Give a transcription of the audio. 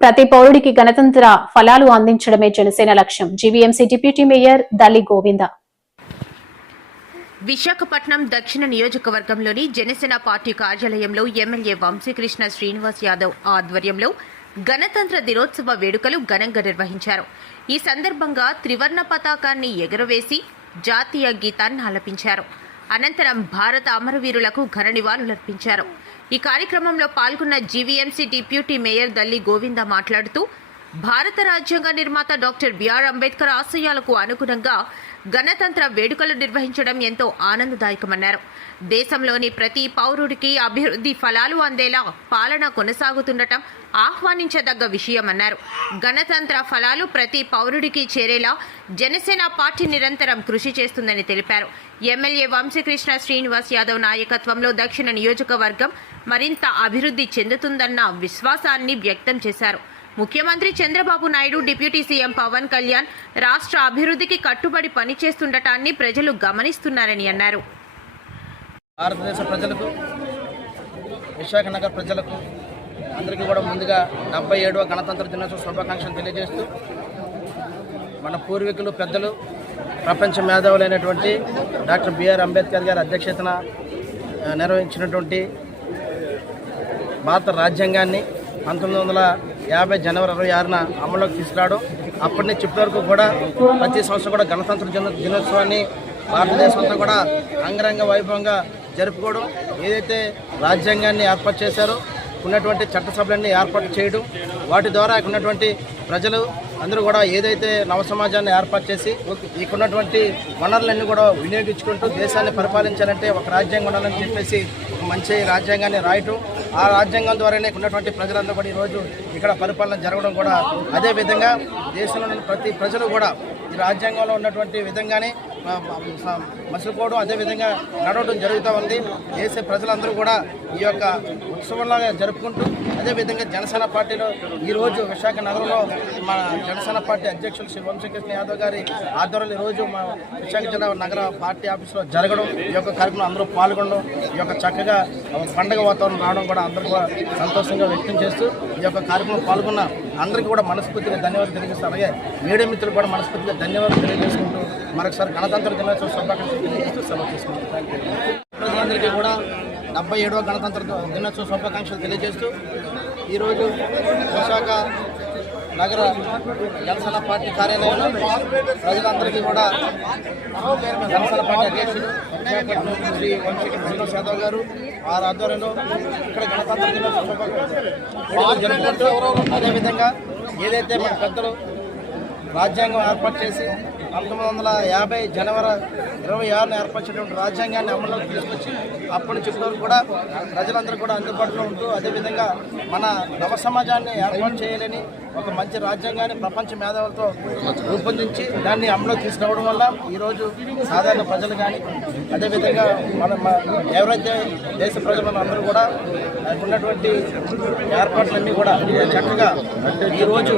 ప్రతి పౌరుడికి గణతంత్ర ఫలాలు అందించడమే జనసేన లక్ష్యం. GVMC deputy mayor Dalli Govinda. Visakhapatnam దక్షిణ నియోజకవర్గంలోని జనసేన పార్టీ కార్యాలయంలో ఎమ్మెల్యే వంశీకృష్ణ శ్రీనివాస్ యాదవ్ ఆధ్వర్యంలో గణతంత్ర దినోత్సవ వేడుకలు ఘనంగా నిర్వహించారు. ఈ సందర్భంగా త్రివర్ణ పతాకాన్ని ఎగురవేసి జాతీయ గీతాన్ని ఆలపించారు అనంతరం భారత అమరవీరులకు ఘన నివాళులర్పించారు. ఈ కార్యక్రమంలో పాల్గొన్న GVMC deputy mayor Dalli Govinda మాట్లాడుతూ భారత రాజ్యాంగ నిర్మాత డాక్టర్ బిఆర్ అంబేద్కర్ ఆశయాలకు అనుగుణంగా గణతంత్ర వేడుకలు నిర్వహించడం ఎంతో ఆనందదాయకమన్నారు. దేశంలోని ప్రతి పౌరుడికి అభివృద్ధి ఫలాలు అందేలా పాలన కొనసాగుతుండటం ఆహ్వానించదగ్గ విషయమన్నారు. గణతంత్ర ఫలాలు ప్రతి పౌరుడికి చేరేలా జనసేన పార్టీ నిరంతరం కృషి చేస్తుందని తెలిపారు. ఎమ్మెల్యే వంశీకృష్ణ శ్రీనివాస్ యాదవ్ నాయకత్వంలో దక్షిణ నియోజకవర్గం మరింత అభివృద్ధి చెందుతుందన్న విశ్వాసాన్ని వ్యక్తం చేశారు. ముఖ్యమంత్రి చంద్రబాబు నాయుడు డిప్యూటీ సీఎం పవన్ కళ్యాణ్ రాష్ట్ర అభివృద్ధికి కట్టుబడి పనిచేస్తుండటాన్ని ప్రజలు గమనిస్తున్నారని అన్నారు. భారతదేశ ప్రజలకు విశాఖ నగర ప్రజలకు అందరికీ కూడా ముందుగా డెబ్బై ఏడవ గణతంత్ర దినోత్సవ శుభాకాంక్షలు తెలియజేస్తూ మన పూర్వీకులు పెద్దలు ప్రపంచ మేధావులైనటువంటి డాక్టర్ బిఆర్ అంబేద్కర్ గారి అధ్యక్షతన నిర్వహించినటువంటి భారత రాజ్యాంగాన్ని పంతొమ్మిది వందల యాభై జనవరి ఇరవై ఆరున అమల్లోకి తీసుకురావడం. అప్పటి నుంచి ఇప్పటి వరకు కూడా ప్రతి సంవత్సరం కూడా గణతంత్ర దినోత్సవాన్ని భారతదేశం అంతా కూడా అంగరంగ వైభవంగా జరుపుకోవడం. ఏదైతే రాజ్యాంగాన్ని ఏర్పాటు చేశారో ఉన్నటువంటి చట్టసభలన్నీ ఏర్పాటు చేయడం వాటి ద్వారా ఉన్నటువంటి ప్రజలు అందరూ కూడా ఏదైతే నవ సమాజాన్ని ఏర్పాటు చేసి ఇక్కడున్నటువంటి వనరులన్నీ కూడా వినియోగించుకుంటూ దేశాన్ని పరిపాలించాలంటే ఒక రాజ్యాంగం ఉండాలని చెప్పేసి మంచి రాజ్యాంగాన్ని రాయటం ఆ రాజ్యాంగం ద్వారానే ఉన్నటువంటి ప్రజలందరూ కూడా ఈరోజు ఇక్కడ పరిపాలన జరగడం కూడా అదే విధంగా దేశంలో ప్రతి ప్రజలు కూడా ఈ రాజ్యాంగంలో ఉన్నటువంటి విధంగానే మసులుకోవడం అదేవిధంగా నడవడం జరుగుతూ ఉంది. దేశ ప్రజలందరూ కూడా ఈ యొక్క ఉత్సవంలాగా జరుపుకుంటూ అదేవిధంగా జనసేన పార్టీలో ఈరోజు విశాఖ నగరంలో మన జనసేన పార్టీ అధ్యక్షులు శ్రీ వంశకృష్ణ యాదవ్ గారి ఆధ్వర్యంలో ఈరోజు మా విశాఖ జిల్లా నగర పార్టీ ఆఫీస్లో జరగడం ఈ యొక్క కార్యక్రమం అందరూ పాల్గొనడం ఈ యొక్క చక్కగా పండగ వాతావరణం రావడం కూడా అందరూ కూడా సంతోషంగా వ్యక్తం చేస్తూ ఈ యొక్క కార్యక్రమం పాల్గొన్న అందరికీ కూడా మనస్ఫూర్తిగా ధన్యవాదాలు తెలియజేస్తూ అలాగే మీడియా మిత్రులు కూడా మనస్ఫూర్తిగా ధన్యవాదాలు తెలియజేసుకుంటూ మరొకసారి గణతంత్ర దినోత్సవ శుభాకాంక్షలు తెలియజేస్తూ సెలవు తీసుకుంటాం అందరికీ కూడా డెబ్బై ఏడవ గణతంత్ర దినోత్సవ శుభాకాంక్షలు తెలియజేస్తూ ఈరోజు విశాఖ నగర జనసేన పార్టీ కార్యాలయంలో ప్రజలందరికీ కూడా జనసేన పార్టీ అధ్యక్షుడు శ్రీ వంశీ శ్రీనివాస్ యాదవ్ గారు వారి ఆధ్వర్యంలో ఇక్కడ గణతంత్ర దినోత్సవం శుభాకాంక్షలు. జరుపుకుంటూ అదేవిధంగా ఏదైతే మన పెద్దలు రాజ్యాంగం ఏర్పాటు చేసి పంతొమ్మిది వందల యాభై జనవరి ఇరవై ఆరున ఏర్పరిచినటువంటి రాజ్యాంగాన్ని అమల్లోకి తీసుకొచ్చి అప్పటి నుంచి వరకు కూడా ప్రజలందరూ కూడా అందుబాటులో ఉంటూ అదేవిధంగా మన నవ సమాజాన్ని ఏర్పాటు చేయాలని ఒక మంచి రాజ్యాంగాన్ని ప్రపంచ మేధావులతో రూపొందించి దాన్ని అమలులోకి తీసుకురావడం వల్ల ఈరోజు సాధారణ ప్రజలు కానీ అదేవిధంగా మన ఎవరైతే దేశ ప్రజలందరూ కూడా ఉన్నటువంటి ఏర్పాట్లన్నీ కూడా చక్కగా ఈరోజు